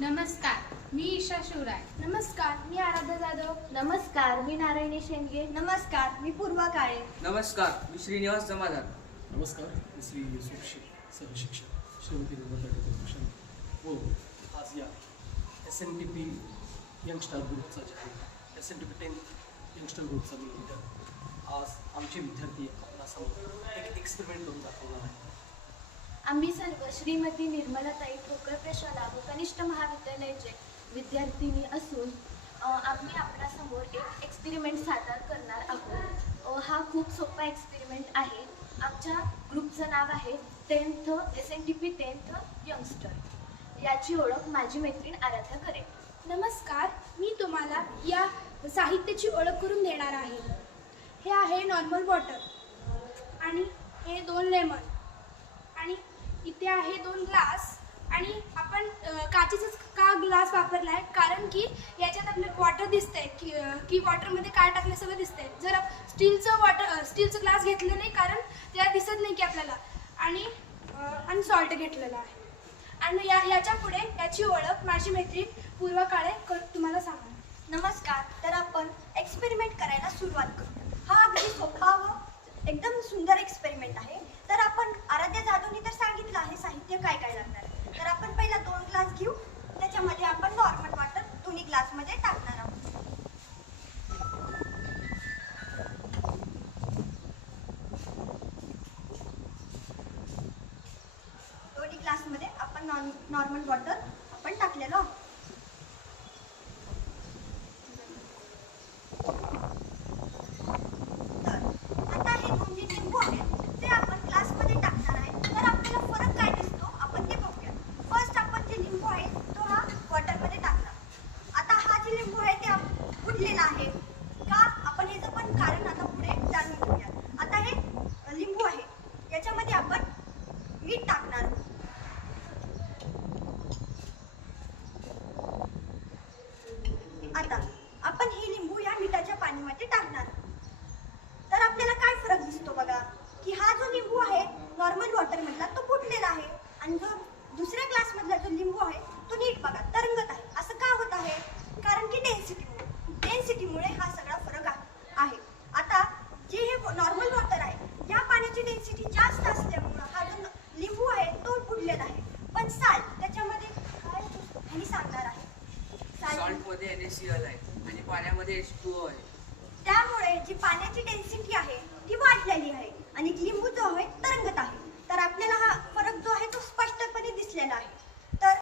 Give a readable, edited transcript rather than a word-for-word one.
नमस्कार, मी ईशा शिवराय. नमस्कार, मी आराध्या जाधव. नमस्कार, मी नारायणी शेंडगे. नमस्कार, मी पूर्वा काळे. नमस्कार, मी श्रीनिवास जमादार. नमस्कार, मी श्री सुशिक्षित सहशिक्षक श्रीमती भूषण व आज या SNDP यंगस्टर ग्रुपचा जे आहे SNDP 10 यंगस्टर ग्रुपचा मी लीडर. आज आमचे विद्यार्थी आपणासमोर एक एक्सपेरिमेंट करून दाखवणार आहे. आम्ही सर्व श्रीमती निर्मलाताई ठोकर प्रशाला व कनिष्ठ महाविद्यालयाचे विद्यार्थिनी असून आम्ही आपल्यासमोर एक एक्सपेरिमेंट सादर करणार आहोत. हा खूप सोपा एक्सपेरिमेंट आहे. आमच्या ग्रुपचं नाव आहे 10th SNDP 10th यंगस्टर. याची ओळख माझी मैत्रीण आराध्या करेल. नमस्कार, मी तुम्हाला या साहित्याची ओळख करून देणार आहे. हे आहे नॉर्मल वॉटर आणि हे 2 लेमन आणि इथे आहे 2 ग्लास. आणि आपण काचेचाच का ग्लास वापरला आहे कारण की याच्यात आपलं वॉटर दिसतंय की वॉटरमध्ये काय टाकलं सगळं दिसतंय. जर स्टीलचं ग्लास घेतलं नाही कारण त्याला दिसत नाही की आपल्याला. आणि सॉल्ट घेतलेलं आहे. आणि याच्या पुढे याची ओळख माझी मैत्रीण पूर्वा काळे तुम्हाला सांगणार. नमस्कार, तर आपण एक्सपेरिमेंट करायला सुरुवात करू. हा अगदी सोपा व एकदम सुंदर एक्सपेरिमेंट आहे. तर आपण आराध्या जाधवनी तर सांगितलं आहे साहित्य काय काय लागणार आहे. तर आपण पहिला 2 ग्लास घेऊ. त्याच्यामध्ये आपण नॉर्मल वॉटर दोन्ही ग्लासमध्ये टाकणार आहोत. दोन्ही ग्लासमध्ये आपण नॉर्मल वॉटर आपण टाकलेलो आहोत. आता हे 2 जे लिंबू आहेत ते आपण ग्लासमध्ये टाकणार आहे. तर आपल्याला फरक काय दिसतो आपण ते बघूया. फर्स्ट आपण जे लिंबू आहे तो हा वॉटरमध्ये टाकला. आता हा जे लिंबू आहे ते फुटलेला आहे का आपण ह्याचं पण कारण आता पुढे जाणून घेऊया. आता हे लिंबू आहे याच्यामध्ये आपण मीठ टाकणार आहोत. आता आपण हे लिंबू या मिठाच्या पाण्यामध्ये टाकणार आहोत. तर आपल्याला काय फरक दिसतो बघा की हा जो लिंबू आहे नॉर्मल वॉटर मधला तो फुटलेला आहे आणि जो दुसऱ्या ग्लास मधला जो लिंबू आहे तो नीट बघा तरंगत आहे. असं का होत आहे कारण की डेन्सिटीमुळे हा सगळा फरक आहे. आता जे हे नॉर्मल वॉटर आहे या पाण्याची डेन्सिटी जास्त असल्यामुळे हा जो लिंबू आहे तो फुटलेला आहे. पण साल्ट त्याच्यामध्ये काय ह्यांनी सांगणार आहे. सॉल्ट मध्ये NaCl आहे आणि पाण्यामध्ये H2O आहे. त्यामुळे जी पाण्याची डेन्सिटी आहे ती वाढलेली आहे आणि लिंबू जो आहे तरंगत आहे. तर आपल्याला हा फरक जो आहे तो स्पष्टपणे दिसलेला आहे.